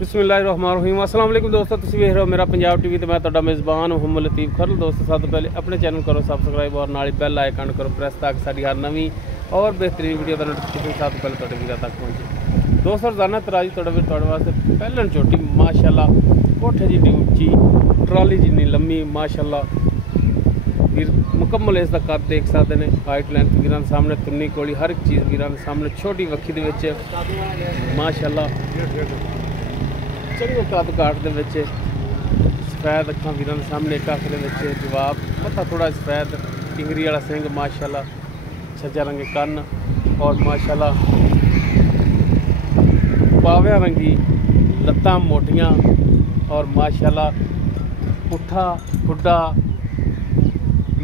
बिस्मिल्लाहिर्रहमानिर्रहीम अस्सलाम वालेकुम दोस्तों, तुसीं वेख रहे हो मेरा पंजाब टीवी। तो मैं तुहाडा मेज़बान मुहम्मद लतीफ़ खरल। दोस्तों सब तो पहले अपने चैनल करो सबसक्राइब और नाल बैल आइकन करो प्रेस ताकि साडी हर नवीं और बेहतरीन वीडियो का नोटिफिकेशन सब तो पहले तुहाडे वीरां तक पहुंचे। दोस्तों रोज़ाना तराजी तुहाडे वास्ते पहलन चोटी माशाअल्लाह, कोठे जिन्नी उच्ची, ट्राली जिन्नी लम्मी माशाअल्लाह। वीर मुकम्मल इसका कद देख सकते हैं, हाइट लैंथ वीरां सामने, तुन्नी कोली हर एक चीज़ वीरां सामने, छोटी वक्खी दे विच माशाअल्लाह चंगे कद काट दे विच, सफैद अखां वीरां सामने, एक अख दे विच जवाब, मत्था थोड़ा सफैद, टिंगरी वाला सिंह माशाअल्लाह, छज्जा रंगे कन्न और माशाअल्लाह पाविया रंगी लत्तां मोटियां और माशाअल्लाह पुट्ठा खुड्डा।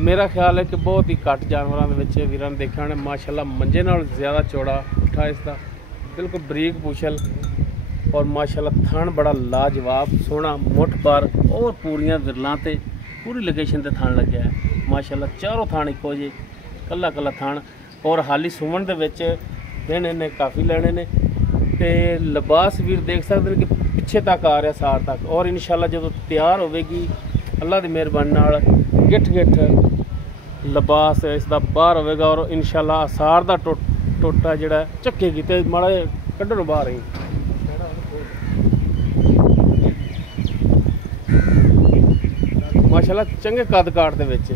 मेरा ख्याल है कि बहुत ही घट जानवरों के वीरां ने देखा होना माशाअल्लाह, मंजे नाल ज़्यादा चौड़ा पुट्ठा इसका, बिल्कुल बरीक पूछल और माशाअल्लाह थान बड़ा लाजवाब सोहना मुठ पर और पूरियां विरलां ते पूरी लोकेशन ते थान लग्या है माशाअल्लाह। चारों थान इक्को जे, कल्ला कल्ला थान और हाली सुमन दे विच देने ने काफ़ी लेने ने। ते लिबास वीर देख सकते हैं कि पिछे तक आ रहा सार तक, और इंशाअल्लाह जो तैयार होगी अल्लाह की मेहरबानी नाल गिठ गिठ लिबास इसका बाहर होगा और इंशाअल्लाह सार का टोटा जिहड़ा झक्केगी तो माड़ा कड्ढण बाहर ही माशाअल्लाह चंगे कद काट दे विच।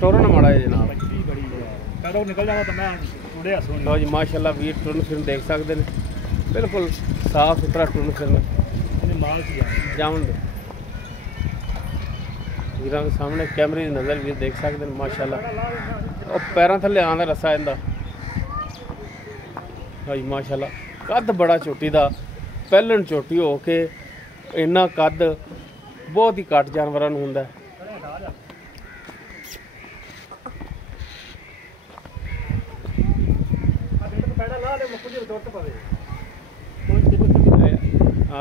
टोरा ना माड़ा जनाब लो जी माशाअल्लाह वीर टुरन फिरन देख सकते हैं, बिल्कुल साफ सुथरा टुरन फिरन जावन दे वीरां के सामने कैमरे की नज़र भी देख सकते हैं माशाअल्लाह। और पैरों थले आंदा रस्सा इंदा भाई माशाअल्लाह, कद बड़ा चोटी का पहलन चोटी हो के इन्ना कद बहुत ही घट जानवरों नूं हुंदा है।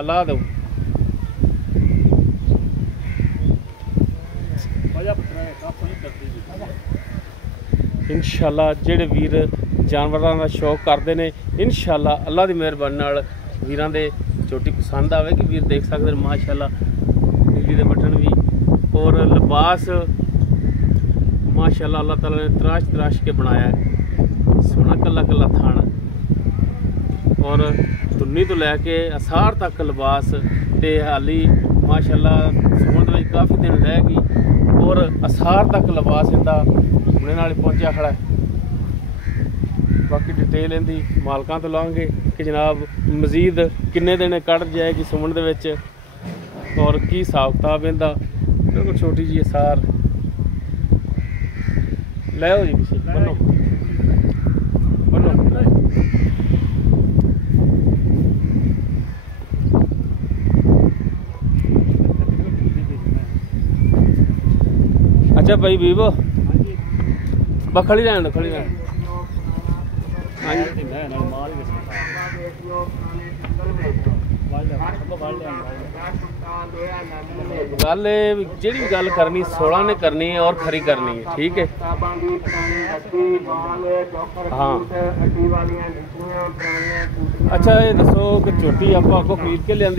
ला दो इंशाअल्लाह जेड़े वीर जानवरों का शौक करते हैं इंशाअल्लाह अल्लाह की मेहरबानी नाल वीरां दे चोटी पसंद आवेगी। वीर देख सकते हैं माशाअल्लाह नीली दे बटन भी और लिबास माशाअल्लाह अल्लाह ताला ने तराश तराश के बनाया है, सोहना कल्ला कल्ला थान और तुन्नी तो लैके असार तक लिबास ते हाली माशाअल्लाह सुमन दे काफ़ी दिन रहेगी और असार तक लिबास इंदा हुणे नाल पहुंचा खड़ा है। बाकी डिटेल इनकी मालकां तो लांगे कि जनाब मजीद किन्ने दिन कढ़ जाएगी सुमन दे विच और की हिसाब किताब इनका। बिल्कुल छोटी जी असार लै जी पिछे बनो बनो। अच्छा भाई बीबो खड़ी रहन खड़ी रहन गल जी गल करनी 16 ने करनी है और खरी करनी है, ठीक है। हाँ अच्छा ये दसो कि चोटी आप अगों खरीद के लिया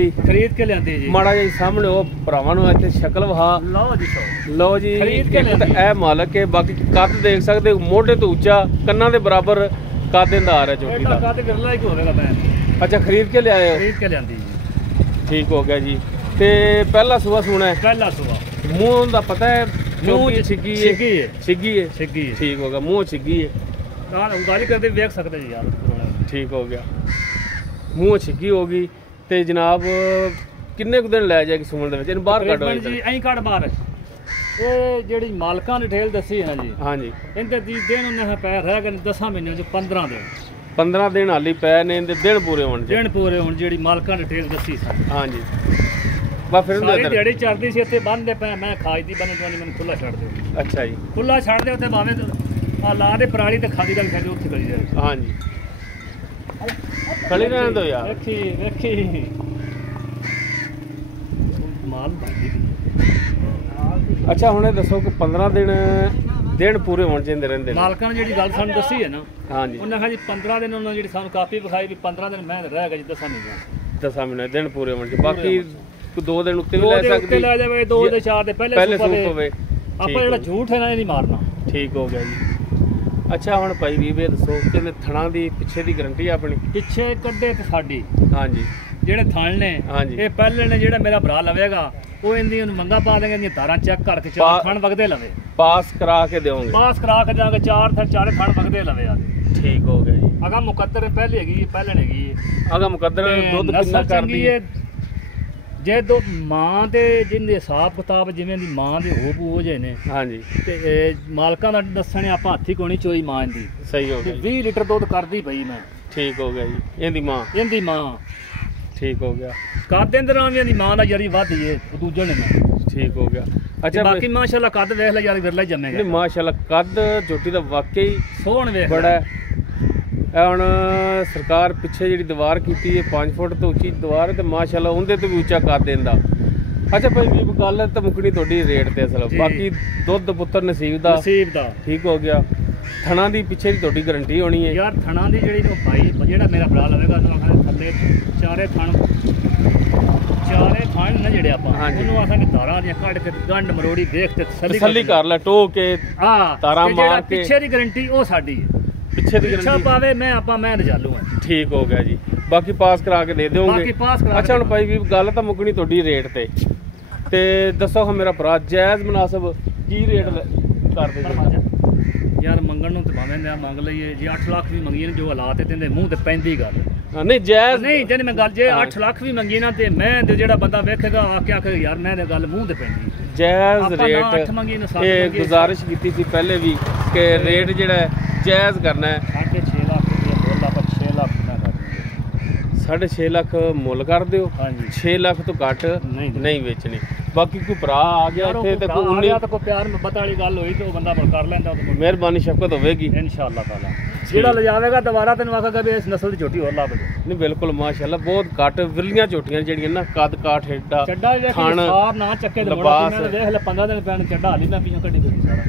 जी, माड़ा जी सामने वो भरावां नूं इत्थे शक्ल वहा लो जी खरीद के ए मालक है। बाकी कद देख सकते मोढे तो उच्चा कन्ना दे बराबर कद इंदा आ रहा चोटी दा। अच्छा खरीद के लिया ठीक हो गया जी। ते पहला सुबह सुना है, पहला सुबह मुँह का पता है मुँह छिगी है ठीक हो गया, मुँह छिगी है उंगाली करते देख सकते जी यार, ठीक हो गया मुँह छिगी होगी। तो जनाब किन्ने दिन लै जाएगी सुमन दे विच बाहर कढो जी अं कढ़ बाहर ये जी मालकां ने डिटेल दसी है ना जी। हाँ जी इनके दिन उन्हें पैर रह गए 10 महीनों 15 दिन हाली पै ने दिन पूरे होने जी मालकां ने डिटेल दसी। हाँ जी बस फिर दिहाड़ी चलती सी इत्थे बंदे पे मैं खाई दी बन जवानी मैंने खुला छड़ दो। अच्छा जी खुला छड़ दे उत्थे भावें ला दे पराली ते खादी गल खेदे उत्थे करी जाए। हाँ जी खड़ी रहने दो यार वेखी माल। अच्छा हुणे दसो कि 15 दिन ਦਿਨ ਪੂਰੇ ਹੋਣ ਚਾਹੀਦੇ ਰਹਿੰਦੇ ਨੇ। ਮਾਲਕਾਂ ਨੇ ਜਿਹੜੀ ਗੱਲ ਸਾਨੂੰ ਦੱਸੀ ਹੈ ਨਾ, ਹਾਂਜੀ, ਉਹਨਾਂ ਕਿਹਾ ਜੀ 15 ਦਿਨ ਉਹਨਾਂ ਜਿਹੜੀ ਸਾਨੂੰ ਕਾਪੀ ਵਿਖਾਈ ਵੀ 15 ਦਿਨ ਮੈਂ ਰਹਿ ਗਿਆ ਜੀ, ਦੱਸਾਂ ਨਹੀਂ ਗਿਆ। ਦੱਸਾਂ ਮਹੀਨੇ ਦਿਨ ਪੂਰੇ ਹੋਣ ਚ, ਬਾਕੀ 2 ਦਿਨ ਉੱਤੇ ਵੀ ਲੈ ਸਕਦੀ, ਲੈ ਜਾਵੇ 2 ਦੇ 4 ਦੇ ਪਹਿਲੇ ਸੂਪ ਪਵੇ। ਆਪਾਂ ਜਿਹੜਾ ਝੂਠ ਹੈ ਨਾ ਇਹ ਨਹੀਂ ਮਾਰਨਾ। ਠੀਕ ਹੋ ਗਿਆ ਜੀ। ਅੱਛਾ ਹੁਣ ਭਾਈ ਵੀਰ ਦੱਸੋ ਕਿ ਥਣਾ ਦੀ ਪਿੱਛੇ ਦੀ ਗਰੰਟੀ ਆਪਣੀ? ਪਿੱਛੇ ਕੱਢੇ ਤੇ ਸਾਡੀ, ਹਾਂਜੀ, ਜਿਹੜੇ ਥਣ ਨੇ ਇਹ ਪਹਿਲੇ ਨੇ ਜਿਹੜਾ ਮੇਰਾ ਭਰਾ ਲਵੇਗਾ ਉਹ ਇਹਦੀ ਉਹਨੂੰ ਮੰਗਾ ਪਾ ਦੇਂਗੇ, ਇਹਦੀਆਂ ਤਾਰਾਂ ਚੈੱਕ ਕਰਕੇ 4 ਥਣ ਵਗਦੇ ਲਵੇ, ਪਾਸ ਕਰਾ ਕੇ ਦੇਵੋਗੇ? ਪਾਸ ਕਰਾ ਕੇ ਜਾਵਾਂਗੇ, 4 ਥਣ ਵਗਦੇ ਲਵੇ ਆ। ਠੀਕ ਹੋ ਗਿਆ ਜੀ। ਅਗਾ ਮੁਕੱਦਰ ਪਹਿਲੇ ਹੈਗੀ, ਪਹਿਲੇ ਹੈਗੀ ਅਗਾ ਮੁਕੱਦਰ ਦੁੱਧ ਕਿੰਨਾ ਕਰਦੀ ਹੈ? ਜੇ ਦੋ ਮਾਂ ਦੇ ਜਿੰਦੇ ਹਿਸਾਬ ਕਿਤਾਬ ਜਿਵੇਂ ਦੀ ਮਾਂ ਦੇ ਹੋ ਜੇ ਨੇ, ਹਾਂਜੀ, ਤੇ ਮਾਲਕਾਂ ਦਾ ਦੱਸਣੇ ਆਪਾਂ ਹੱਥੀ ਕੋਣੀ ਚੋਈ ਮਾਂ ਦੀ। ਸਹੀ ਹੋ ਗਿਆ। 20 ਲੀਟਰ ਦੁੱਧ ਕਰਦੀ ਪਈ ਮੈਂ। ਠੀਕ ਹੋ ਗਿਆ ਜੀ। ਇਹਦੀ ਮਾਂ ਠੀਕ ਹੋ ਗਿਆ। ਕੱਦ ਦੇ ਦਰਾਂ ਦੀ ਮਾਂ ਦਾ ਯਾਰੀ ਵੱਧੀ ਏ ਦੂਜੇ ਨੇ। ਠੀਕ ਹੋ ਗਿਆ। ਅੱਛਾ ਬਾਕੀ ਮਾਸ਼ਾਅੱਲਾ ਕੱਦ ਵੇਖ ਲੈ ਯਾਰ, ਵਿਰਲਾ ਜੰਮੇਗਾ। ਨਹੀਂ ਮਾਸ਼ਾਅੱਲਾ ਕੱਦ ਝੋਟੀ ਦਾ ਵਾਕਈ ਸੋਹਣ ਵੇਖ ਬੜਾ ਹੈ। ਇਹ ਹੁਣ ਸਰਕਾਰ ਪਿੱਛੇ ਜਿਹੜੀ ਦੀਵਾਰ ਕੀਤੀ ਹੈ 5 ਫੁੱਟ ਤੋਂ ਉੱਚੀ ਦੀਵਾਰ ਹੈ, ਤੇ ਮਾਸ਼ਾਅੱਲਾ ਉਹਦੇ ਤੋਂ ਵੀ ਉੱਚਾ ਕਰ ਦਿੰਦਾ। ਅੱਛਾ ਭਾਈ ਵੀ ਗੱਲ ਤਾਂ ਮੁੱਕਣੀ ਤੁਹਾਡੀ ਰੇਟ ਤੇ ਅਸਲ, ਬਾਕੀ ਦੁੱਧ ਪੁੱਤਰ ਨਸੀਬ ਦਾ। ਠੀਕ ਹੋ ਗਿਆ। ਥਣਾ ਦੀ ਪਿੱਛੇ ਦੀ ਤੁਹਾਡੀ ਗਾਰੰਟੀ ਹੋਣੀ ਹੈ ਯਾਰ। ਥਣਾ ਦੀ ਜਿਹੜੀ ਉਹ ਭਾਈ ਜਿਹੜਾ ਮੇਰਾ ਭਰਾ ਲਵੇਗਾ ਥੱਲੇ ਚਾਰੇ ਥਣ ਨਾ ਜਿਹੜੇ ਆਪਾਂ ਉਹਨੂੰ ਆਖਾਂਗੇ ਤਾਰਾਂ ਦੀਆਂ ਕੱਢ ਕੇ ਗੰਢ ਮਰੋੜੀ ਦੇਖ ਤੇ ਤਸੱਲੀ ਕਰ ਲੈ, ਟੋ ਕੇ ਤਾਰਾਂ ਮਾਰ ਕੇ। ਪਿੱਛੇ ਦੀ ਗਾਰੰਟੀ ਉਹ ਸਾਡੀ ਹੈ, ਪਿੱਛੇ ਦੀ ਗਾਰੰਟੀ ਪਾਵੇ ਮੈਂ ਰਜਾਲੂ ਹਾਂ। ਠੀਕ ਹੋ ਗਿਆ ਜੀ। ਬਾਕੀ ਪਾਸ ਕਰਾ ਕੇ ਦੇ ਦਿਓਗੇ? ਅੱਛਾ ਹੁਣ ਭਾਈ ਵੀ ਗੱਲ ਤਾਂ ਮੁੱਕਣੀ ਤੁਹਾਡੀ ਰੇਟ ਤੇ ਦੱਸੋ ਹਾਂ ਮੇਰਾ ਭਰਾ, ਜਾਇਜ਼ ਮੁਨਾਸਬ ਕੀ ਰੇਟ ਕਰਦੇ ਯਾਰ? ਮੰਗਣ ਨੂੰ ਤੇ ਭਾਵੇਂ ਮੰਗ ਲਈਏ, ਜੇ 8 ਲੱਖ ਵੀ ਮੰਗੀਏ ਜੋ ਹਾਲਾਤ ਤੇ ਮੂੰਹ ਤੇ ਪੈਂਦੀ ਗੱਲ ਨਹੀਂ ਜਾਇਜ਼ ਨਹੀਂ। ਜਿਹਨੇ ਮੈਂ ਗੱਲ ਜੇ 8 ਲੱਖ ਵੀ ਮੰਗੀ ਨਾ ਤੇ ਮੈਂ ਜਿਹੜਾ ਬੰਦਾ ਵੇਖੇਗਾ ਆ ਕੇ ਆਖੇ ਯਾਰ ਮੈਂ ਤੇ ਗੱਲ ਮੂੰਹ ਤੇ ਪੈਂਦੀ। ਜਾਇਜ਼ ਰੇਟ ਇਹ ਗੁਜ਼ਾਰਿਸ਼ ਕੀਤੀ ਸੀ ਪਹਿਲੇ ਵੀ ਕਿ ਰੇਟ ਜਿਹੜਾ ਜਾਇਜ਼ ਕਰਨਾ ਹੈ। 6.5 ਲੱਖ ਰੁਪਏ ਮੁੱਲ, ਆਪਾਂ 6 ਲੱਖ ਨਾ ਕਰ ਦਿੰਦੇ। 6.5 ਲੱਖ ਮੁੱਲ ਕਰ ਦਿਓ, 6 ਲੱਖ ਤੋਂ ਘੱਟ ਨਹੀਂ ਵੇਚਣੀ। ਬਾਕੀ ਕੋਈ ਭਰਾ ਆ ਗਿਆ ਇੱਥੇ ਤੇ ਕੋਈ 19 ਤਾਂ ਕੋਈ ਪਿਆਰ ਮੁਹੱਬਤ ਵਾਲੀ ਗੱਲ ਹੋਈ ਤੇ ਉਹ ਬੰਦਾ ਕਰ ਲੈਂਦਾ, ਮਿਹਰਬਾਨੀ ਸ਼ਫਕਤ ਹੋਵੇਗੀ ਇਨਸ਼ਾਅੱਲਾ ਤਾਲਾ। ਜਿਹੜਾ ਲਿਜਾਵੇਗਾ ਦੁਬਾਰਾ ਤੈਨੂੰ ਆਖੇਗਾ ਵੀ ਇਸ ਨਸਲ ਦੀ ਝੋਟੀ ਹੋਰ ਲਾ ਦੇ। ਨਹੀਂ ਬਿਲਕੁਲ ਮਾਸ਼ਾਅੱਲਾ ਬਹੁਤ ਘੱਟ ਵਿਰਲੀਆਂ ਝੋਟੀਆਂ ਜਿਹੜੀਆਂ ਨਾ, ਕੱਦ ਕਾਠ ਏਡਾ ਥਣ ਨਾ ਚੱਕੇ ਤੇ ਮੋੜਾ ਮੈਂ ਦੇਖ ਲੈ 15 ਦਿਨ ਪੈਣ ਚੱਡਾ ਹਾਲੀ ਮੈਂ ਪੀਆਂ ਕੱਢੀ ਫਿਰਦੀ ਸਾਰਾ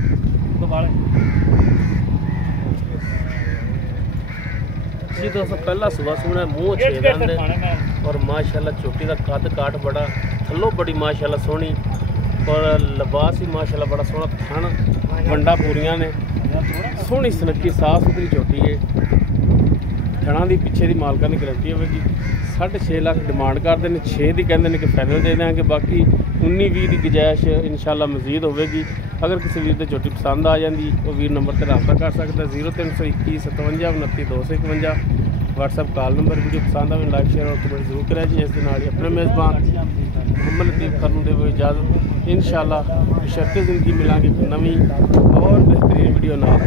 ਦੁਬਾਰਾ ਜੀ। ਦੋਸਤੋ ਪਹਿਲਾ ਸੁਬਾ ਸੁਣਾ ਮੂੰਹ ਛੇ ਦੰਦ ਔਰ ਮਾਸ਼ਾਅੱਲਾ ਝੋਟੀ ਦਾ ਕੱਦ ਕਾਠ ਬੜਾ, ਥੱਲੋਂ ਬੜੀ ਮਾਸ਼ਾਅੱਲਾ ਸੋਹਣੀ, ਔਰ ਲਿਬਾਸ ਵੀ ਮਾਸ਼ਾਅੱਲਾ ਬੜਾ ਸੋਹਣਾ, ਥਣ ਵੰਡਾ ਪੂਰੀਆਂ ਨੇ, ਸੋਹਣੀ ਸੁਨੱਖੀ ਸਾਫ ਸੁਥਰੀ ਝੋਟੀ ਹੈ। ਥਣਾ ਦੀ ਪਿੱਛੇ ਦੀ ਮਾਲਕਾਂ ਦੀ ਗਰੰਟੀ ਹੋਵੇਗੀ। 6.5 ਲੱਖ ਡਿਮਾਂਡ ਕਰਦੇ ਨੇ, 6 ਦੀ ਕਹਿੰਦੇ ਨੇ ਕਿ ਫਾਈਨਲ ਦੇ ਦੇਵਾਂਗੇ, ਬਾਕੀ 19-20 ਦੀ ਗੁੰਜਾਇਸ਼ ਇਨਸ਼ਾਅੱਲਾ ਮਜ਼ੀਦ ਹੋਵੇਗੀ। ਅਗਰ ਕਿਸੇ ਵੀਰ ਦੀ ਝੋਟੀ ਪਸੰਦ ਆ ਜਾਂਦੀ ਉਹ ਵੀਰ ਨੰਬਰ ਤੇ ਰਾਬਤਾ ਕਰ ਸਕਦਾ 0321 57 29 251। WhatsApp call number. ਵੀਡੀਓ ਪਸੰਦ ਆਵੇ ਲਾਈਕ ਸ਼ੇਅਰ ਔਰ ਕਮੈਂਟ ਜ਼ਰੂਰ ਕਰਿਆ ਜੀ। ਇਸ ਦੇ ਨਾਲ ਹੀ ਆਪਣੇ ਮੇਜ਼ਬਾਨ ਮੁਹੰਮਦ ਲਤੀਫ ਖਾਨ ਨੂੰ ਦੇਵੋ ਇਜਾਜ਼ਤ। ਇਨਸ਼ਾਅੱਲਾ ਬਸ਼ਰਤੇ ਜ਼ਿੰਦਗੀ ਮਿਲਾਂਗੇ ਨਵੀਂ ਔਰ ਬਿਹਤਰੀਨ ਵੀਡੀਓ ਨਾਲ।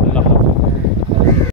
ਅੱਲਾਹ ਹਾਫ਼ਿਜ਼।